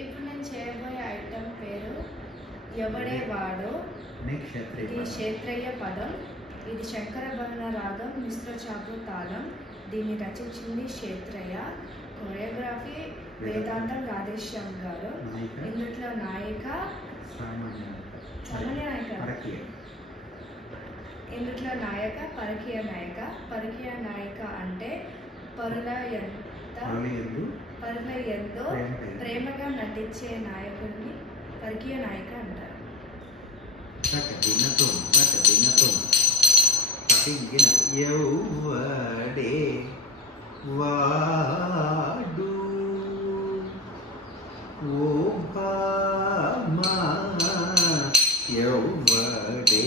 ఇప్పుడు నేను చేయబోయే ఐటమ్ పేరు ఎవడే వాడో. ఇది క్షేత్రయ్య పదం. ఇది శంకరభరణ రాగం మిశ్ర చాపు తాళం. దీన్ని రచించింది క్షేత్రయ్య. కొరియోగ్రఫీ వేదాంతం రాధేశ్యామ్ గారు. ఇందులో నాయిక ఇందులో నాయక పరకీయ నాయక. పరకీయ నాయక అంటే పరుల ఎంతో ప్రేమగా నటించే నాయకుడిని పరకీయ నాయక అంటారు. ఎవడే వాడు ఓ భామా ఎవడే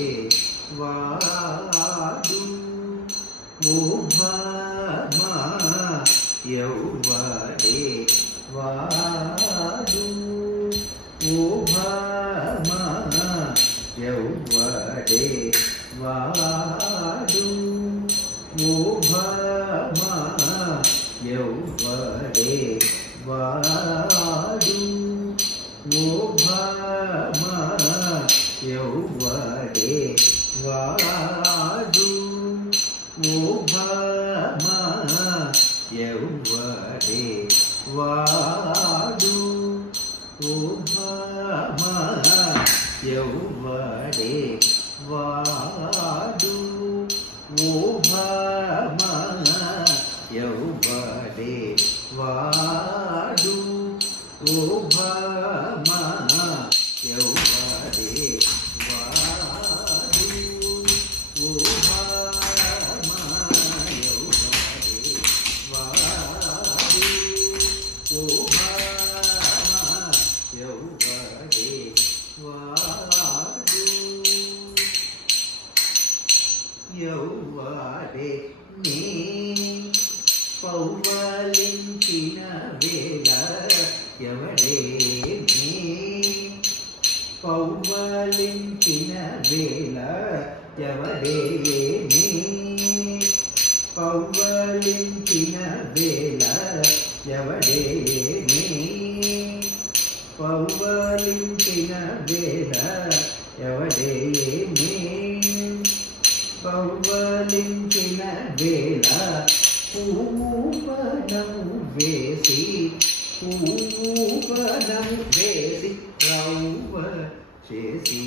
వాడు ఓ భామా ఎవడే వాడు ఓ భామా ఎవడే వాడు ఓ భామా ఎవడే వాడు ఓ భామా ఎవడే వాడు ఓ భామా ఎవడే వాడు ఓ భామా ఎవడే వాడు ఓ భామా ఎవడే వాడు ఓ భామా ఎవడే వాడు ఓ భామా ఎవడే వాడు ఓ భామా ఎవడే వాడు ఎవడే నీ పౌవలించిన వేళ ఎవడే నీ పౌవలించిన వేళ ఎవడే నీ పౌవలించిన వేళ ఎవడే నీ పౌవలించిన వేళ ఎవడే నీ పౌవలించిన వేళ పూపనము వేసి రౌవ చేసి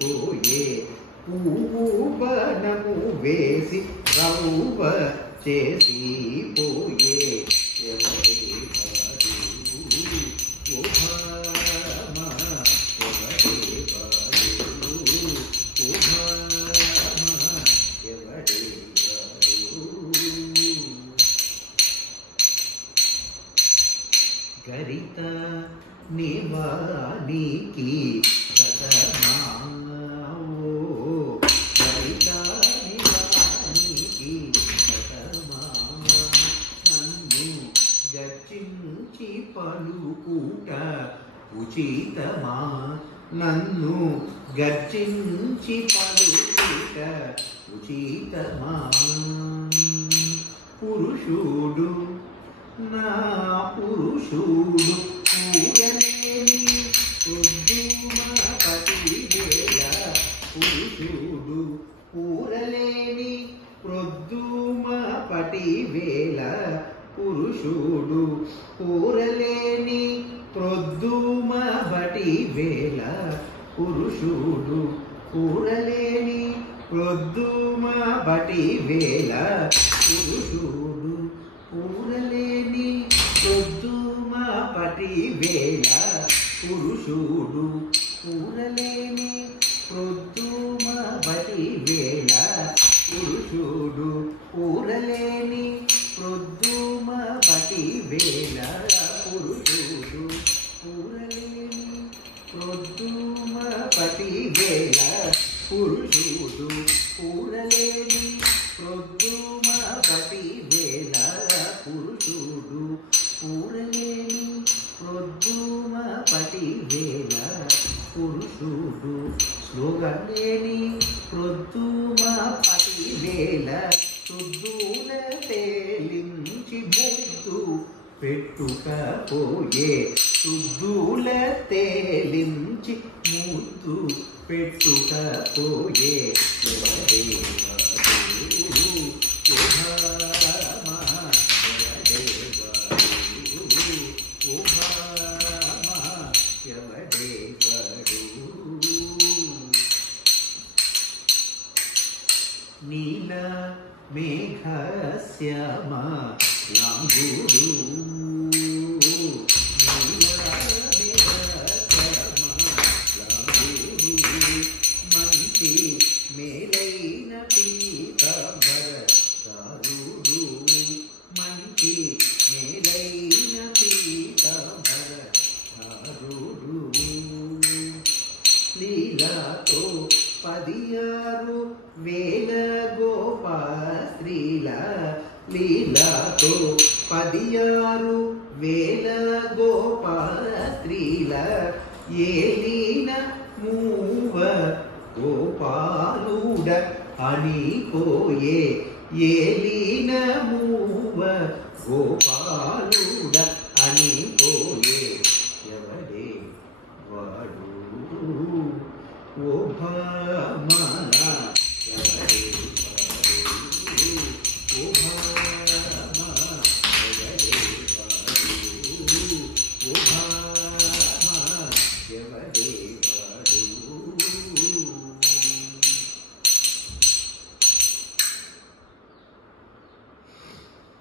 పోయే పూపనము వేసి రౌవ చేసి పోయే ఎవడే వాడు ఓ భామా ఎవడే వాడు ఓ భామా ఎవడే గరిత నివానికి సతమావో గరిత నివానికి సతమా నన్ను గర్జించి పలుకుట ఉచితమా నన్ను గర్జించి పలుకుట ఉచితమా పురుషుడు నా పురుషుడు పూరలేని ప్రొద్దుమపటి వేళ పురుషుడు పూరలేని ప్రొద్దుమపటి వేళ పురుషుడు పూరలేని ప్రొద్దుమపటి వేళ పురుషుడు పూరలేని ప్రొద్దుమపటి వేళ పురుషుడు పూరలేని ప్రొద్దుమపటి వేళ పురుషుడు పూరలేని ప్రొద్దుమపటి వేళ పురుషుడు పూరలేని ప్రొద్దుమపటి వేళ పురుషుడు పూరలేని ప్రొద్దుమపటి వేళ పురుషుడు పూరలేని ప్రొద్దుమపటి వేళ పురుషుడు పూరలేని ప్రొద్దుమపటి వేళ పురుషుడు స్లోగలేని ప్రొద్దుమపటి వేళ శుద్ధుల తేలించి ముద్దు పెట్టుకపోయే శుద్ధుల తేలించి ముద్దు పెట్టుకపోయే నీల మేఘశ్యామ లాంగుడు మంచి మేలైన పీతాంబర దారుడు మంచి మేలైన పీతాంబర దారుడు లీలాతో 16,000 గోపా స్త్రీల లీలాతో 16,000 గోపా స్త్రీల ఏలిన మూవ గోపాలుడ అని పోయే ఏలిన మూవ గోపా